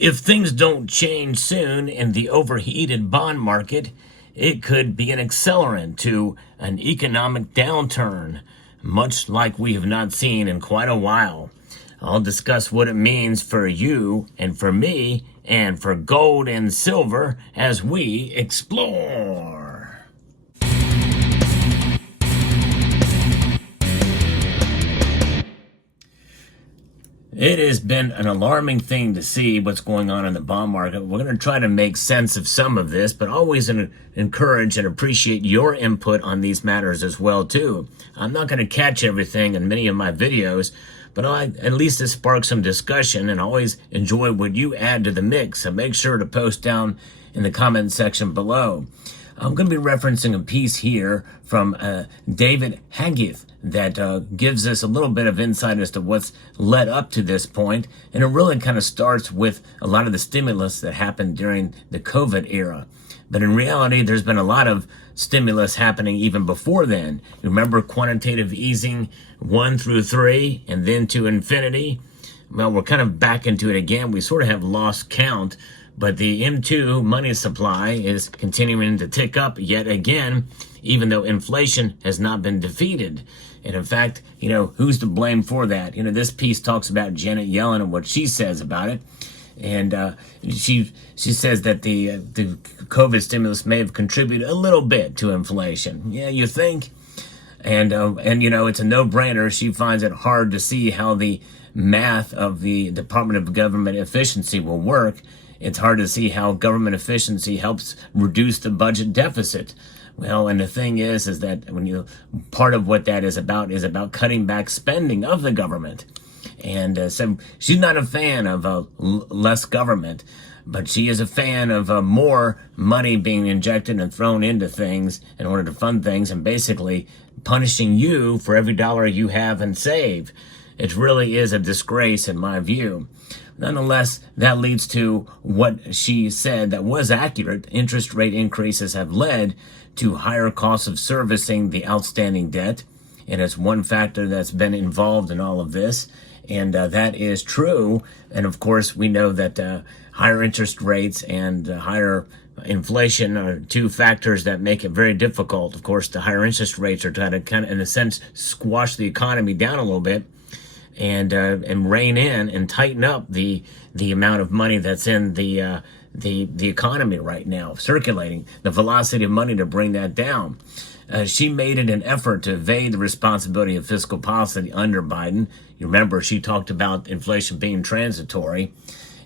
If things don't change soon in the overheated bond market, it could be an accelerant to an economic downturn, much like we have not seen in quite a while. I'll discuss what it means for you and for me and for gold and silver as we explore. It has been an alarming thing to see what's going on in the bond market. We're going to try to make sense of some of this, but always encourage and appreciate your input on these matters as well, too. I'm not going to catch everything in many of my videos, but at least it sparks some discussion, and I always enjoy what you add to the mix. So make sure to post down in the comment section below. I'm going to be referencing a piece here from David Hagith that gives us a little bit of insight as to what's led up to this point. And it really kind of starts with a lot of the stimulus that happened during the COVID era. But in reality, there's been a lot of stimulus happening even before then. You remember quantitative easing 1 through 3 and then to infinity? Well, we're kind of back into it again. We sort of have lost count. But the M2 money supply is continuing to tick up yet again, even though inflation has not been defeated. And in fact, who's to blame for that? This piece talks about Janet Yellen and what she says about it. And she says that the COVID stimulus may have contributed a little bit to inflation. Yeah, you think? And it's a no-brainer. She finds it hard to see how the math of the Department of Government Efficiency will work. It's hard to see how government efficiency helps reduce the budget deficit. Well, and the thing is that part of what that is about cutting back spending of the government. And so she's not a fan of less government, but she is a fan of more money being injected and thrown into things in order to fund things, and basically punishing you for every dollar you have and save. It really is a disgrace in my view. Nonetheless, that leads to what she said that was accurate. Interest rate increases have led to higher costs of servicing the outstanding debt. And it's one factor that's been involved in all of this. And that is true. And of course, we know that higher interest rates and higher inflation are two factors that make it very difficult. Of course, the higher interest rates are trying to kind of, in a sense, squash the economy down a little bit. And rein in and tighten up the amount of money that's in the economy right now, circulating, the velocity of money to bring that down. She made it an effort to evade the responsibility of fiscal policy under Biden. You remember she talked about inflation being transitory,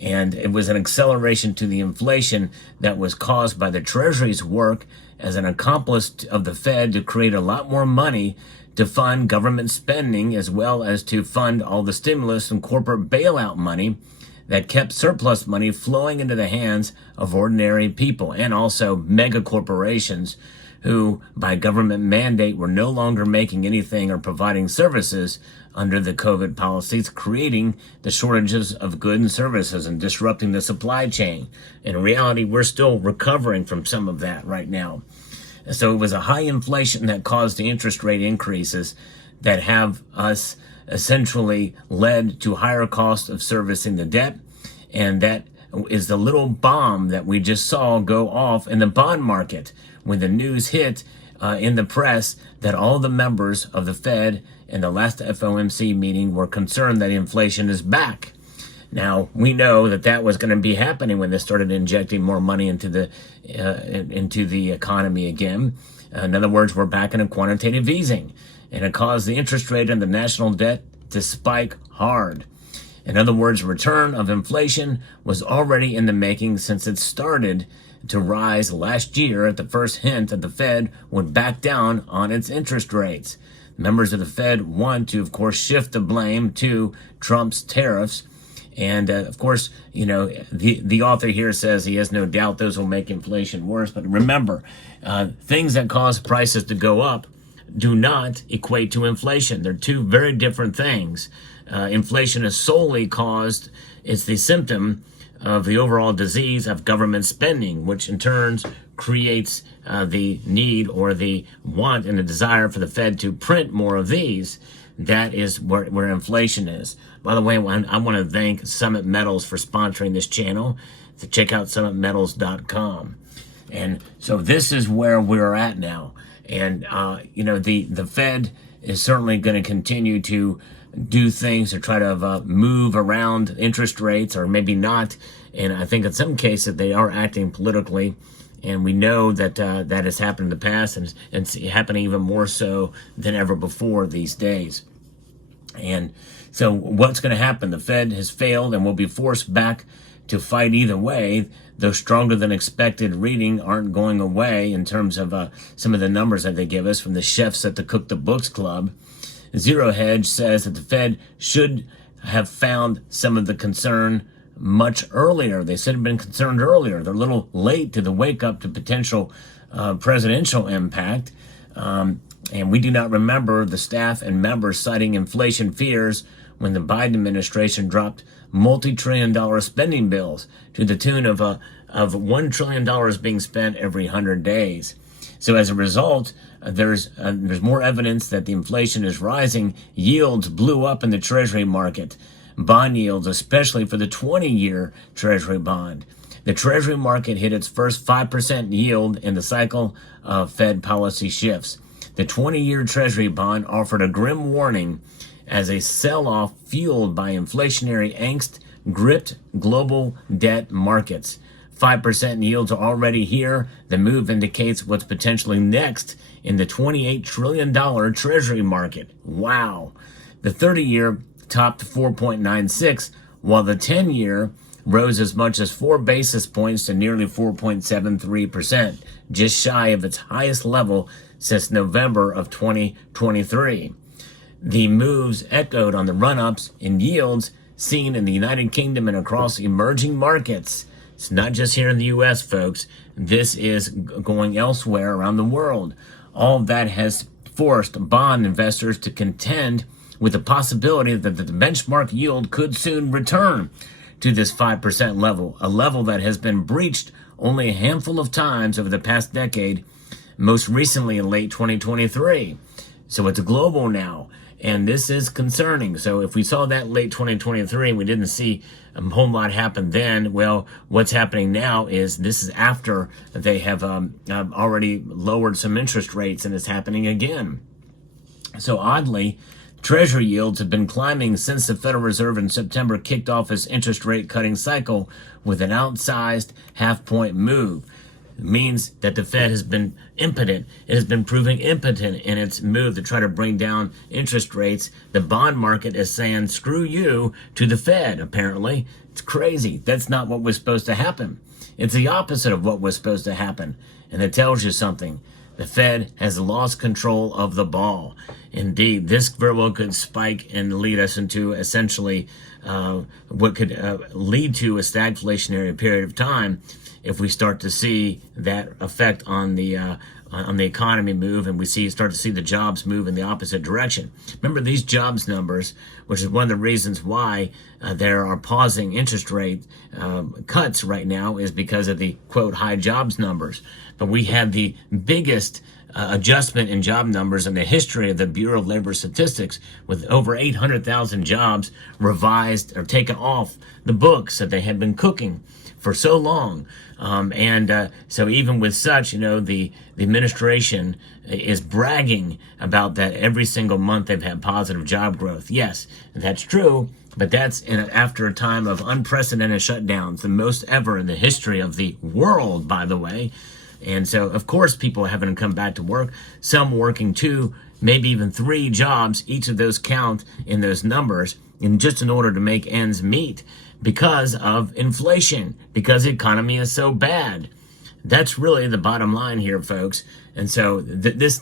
and it was an acceleration to the inflation that was caused by the Treasury's work as an accomplice of the Fed to create a lot more money to fund government spending, as well as to fund all the stimulus and corporate bailout money that kept surplus money flowing into the hands of ordinary people, and also mega corporations who, by government mandate, were no longer making anything or providing services under the COVID policies, creating the shortages of goods and services and disrupting the supply chain. In reality, we're still recovering from some of that right now. So it was a high inflation that caused the interest rate increases that have us essentially led to higher cost of servicing the debt. And that is the little bomb that we just saw go off in the bond market when the news hit in the press that all the members of the Fed in the last FOMC meeting were concerned that inflation is back. Now, we know that was going to be happening when they started injecting more money into the economy again. In other words, we're back in a quantitative easing, and it caused the interest rate on the national debt to spike hard. In other words, return of inflation was already in the making since it started to rise last year at the first hint that the Fed would back down on its interest rates. Members of the Fed want to, of course, shift the blame to Trump's tariffs. And of course, the author here says he has no doubt those will make inflation worse. But remember, things that cause prices to go up do not equate to inflation. They're two very different things. Inflation is solely caused, it's the symptom of the overall disease of government spending, which in turn creates the need or the want and the desire for the Fed to print more of these. that is where inflation is. By the way, I want to thank Summit Metals for sponsoring this channel. So check out summitmetals.com. And so this is where we're at now. And, the Fed is certainly going to continue to do things to try to move around interest rates, or maybe not. And I think in some cases they are acting politically. And we know that that has happened in the past, and it's happening even more so than ever before these days. And so what's going to happen? The Fed has failed and will be forced back to fight either way. Those stronger than expected reading aren't going away in terms of some of the numbers that they give us from the chefs at the Cook the Books Club. Zero Hedge says that the Fed should have found some of the concern much earlier. They said had been concerned earlier. They're a little late to the wake up to potential presidential impact. And we do not remember the staff and members citing inflation fears when the Biden administration dropped multi-trillion-dollar spending bills to the tune of $1 trillion being spent every 100 days. So as a result, there's more evidence that the inflation is rising. Yields blew up in the Treasury market. Bond yields, especially for the 20-year Treasury bond. The Treasury market hit its first 5% yield in the cycle of Fed policy shifts. The 20-year Treasury bond offered a grim warning as a sell-off fueled by inflationary angst gripped global debt markets. 5% yields are already here. The move indicates what's potentially next in the $28 trillion Treasury market. Wow. The 30-year topped 4.96, while the 10-year rose as much as 4 basis points to nearly 4.73%, just shy of its highest level since November of 2023. The moves echoed on the run-ups in yields seen in the United Kingdom and across emerging markets. It's not just here in the U.S., folks. This is going elsewhere around the world. All of that has forced bond investors to contend with the possibility that the benchmark yield could soon return to this 5% level, a level that has been breached only a handful of times over the past decade, most recently in late 2023. So it's global now, and this is concerning. So if we saw that late 2023 and we didn't see a whole lot happen then, well, what's happening now is this is after they have already lowered some interest rates, and it's happening again. So oddly, Treasury yields have been climbing since the Federal Reserve in September kicked off its interest rate cutting cycle with an outsized half-point move. It means that the Fed has been impotent. It has been proving impotent in its move to try to bring down interest rates. The bond market is saying, screw you to the Fed, apparently. It's crazy. That's not what was supposed to happen. It's the opposite of what was supposed to happen. And it tells you something. The Fed has lost control of the ball. Indeed, this very well could spike and lead us into essentially what could lead to a stagflationary period of time if we start to see that effect on the economy move, and we start to see the jobs move in the opposite direction. Remember, these jobs numbers, which is one of the reasons why there are pausing interest rate cuts right now, is because of the, quote, high jobs numbers. But we had the biggest adjustment in job numbers in the history of the Bureau of Labor Statistics, with over 800,000 jobs revised or taken off the books that they had been cooking for so long. So even with such, the administration is bragging about that every single month they've had positive job growth. Yes, that's true, but that's after a time of unprecedented shutdowns, the most ever in the history of the world, by the way. And so, of course, people haven't come back to work, some working 2, maybe even 3 jobs. Each of those count in those numbers in order to make ends meet because of inflation, because the economy is so bad. That's really the bottom line here, folks. And so this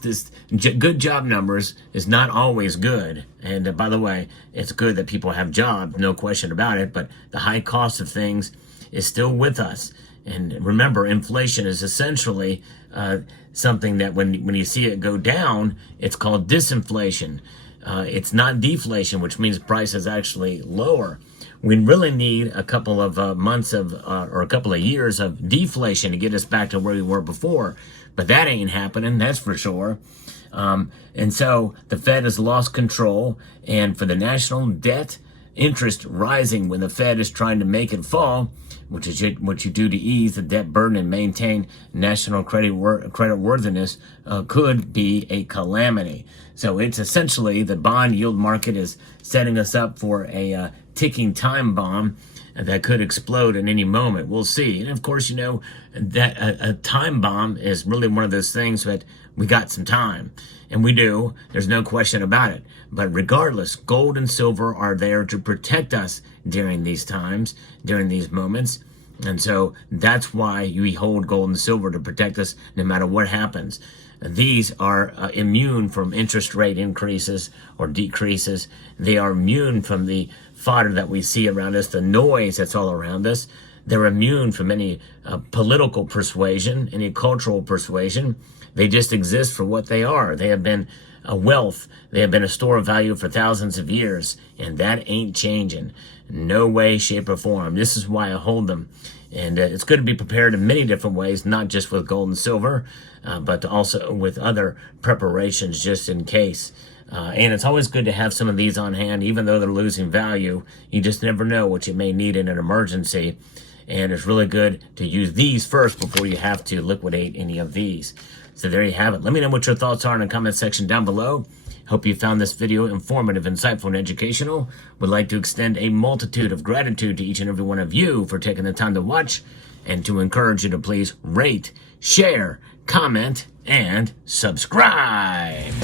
good job numbers is not always good. And by the way, it's good that people have jobs, no question about it, but the high cost of things is still with us. And remember, inflation is essentially something that when you see it go down, it's called disinflation. It's not deflation, which means price is actually lower. We really need a couple of months of, or a couple of years of deflation to get us back to where we were before. But that ain't happening, that's for sure. And so the Fed has lost control, and for the national debt, interest rising when the Fed is trying to make it fall, which is what you do to ease the debt burden and maintain national credit worthiness, could be a calamity. So it's essentially the bond yield market is setting us up for a ticking time bomb that could explode at any moment. We'll see. And of course, you know, that a time bomb is really one of those things that we got some time. And we do. There's no question about it. But regardless, gold and silver are there to protect us during these times, during these moments. And so that's why we hold gold and silver, to protect us no matter what happens. These are immune from interest rate increases or decreases. They are immune from the fodder that we see around us, the noise that's all around us. They're immune from any political persuasion, any cultural persuasion. They just exist for what they are. They have been a wealth. They have been a store of value for thousands of years, and that ain't changing. No way, shape, or form. This is why I hold them. And it's good to be prepared in many different ways, not just with gold and silver, but also with other preparations just in case. And it's always good to have some of these on hand, even though they're losing value. You just never know what you may need in an emergency. And it's really good to use these first before you have to liquidate any of these. So there you have it. Let me know what your thoughts are in the comment section down below. Hope you found this video informative, insightful, and educational. Would like to extend a multitude of gratitude to each and every one of you for taking the time to watch, and to encourage you to please rate, share, comment, and subscribe.